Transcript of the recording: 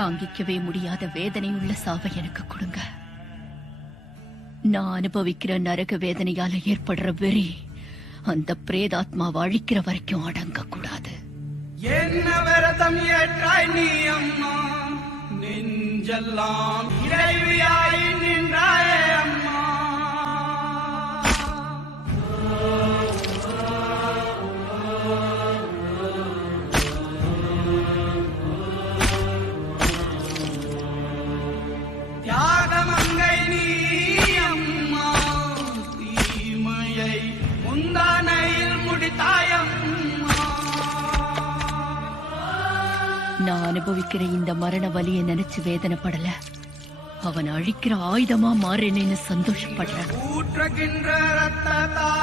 தாங்கிக்கவே முடியாத வேதனையுள்ள சாவை எனக்கு கொடுங்க. நான் அனுபவிக்கிற நரக வேதனையால ஏற்படுற வெறி அந்த பிரேதாத்மாவை அழிக்கிற வரைக்கும் அடங்க கூடாது. என்ன விரதம் ஏற்றாய் நீ அம்மா, நெஞ்செல்லாம் இறைவியாய் நின்றாயே அம்மா. தியாகமங்கை நீ அம்மா, தீமையை முந்தானையில் முடித்தாயம்மா. நான் அனுபவிக்கிற இந்த மரண வலியை நினைச்சு வேதனைப்படல, அவன் அழிக்கிற ஆயுதமா மாறினேன்னு சந்தோஷப்படுறேன். ஊற்றுகின்ற ரத்தத்தால்